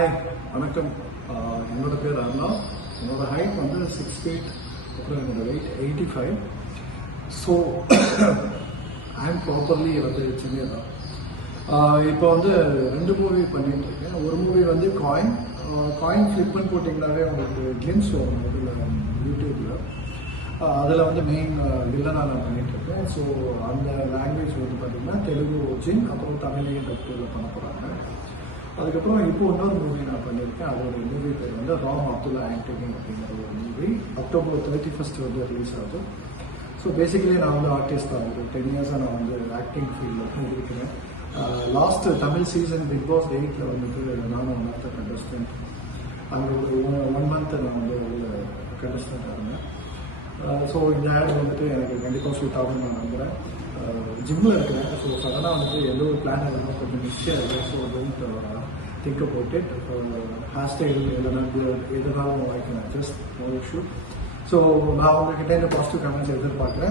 வணக்கம். என்னோட பேர் அருணா. என்னோட ஹைட் வந்து 6 feet, அப்புறம் என்னோட வெயிட் 85. ஸோ ஐம் ப்ராப்பர்லி வந்து சென்னை தான். இப்போ வந்து 2 மூவி பண்ணிட்டு இருக்கேன். ஒரு மூவி வந்து காயின் ஃப்ளிப் பண்ணி போட்டிங்கனாவே உங்களுக்கு கிளிம்ஸ் வரும் இதில் யூடியூப்பில். அதில் வந்து மெயின் வில்லனாக நான் பண்ணிட்டு இருக்கேன். ஸோ அந்த லாங்குவேஜ் வந்து பார்த்தீங்கன்னா தெலுங்கு ஒரிஜின், அப்புறம் தமிழையும் டப்பில் பண்ண போகிறாங்க. அதுக்கப்புறம் இப்போ இன்னொரு மூவி நான் பண்ணியிருக்கேன். அதோட மூவி பேர் வந்து ராம் அப்துல்லா ஆண்டனி அப்படிங்கிற ஒரு மூவி. October 31 வந்து ரிலீஸ் ஆகுது. ஸோ பேசிக்கலி நான் வந்து ஆர்டிஸ்ட் தான். ஒரு 10 years நான் வந்து ஆக்டிங் ஃபீல்டில் இருக்கிறேன். Last Tamil season Bigg Boss 8 வந்துட்டு நானும் ஒன் ஆஃப் த கண்டஸ்டன்ட். அங்கே ஒரு 1 month நான் வந்து அதில் கண்டஸ்டன்ட் இருந்தேன். ஸோ இந்த ஆட் வந்துட்டு எனக்கு கண்டிப்பாக சூட் ஆகும்னு நான் நம்புகிறேன். ஜிம்மில் இருக்கிறேன். ஸோ சடனாக வந்துட்டு எந்த ஒரு பிளான் எதுவும் கொஞ்சம் மிஸ்டேக் ஆகும். So don't think about it. Hair style எதனாலும் I can adjust, no issue. So நான் உங்ககிட்ட இந்த பாசிட்டிவ் கமெண்ட்ஸ் எதிர்பார்க்குறேன்.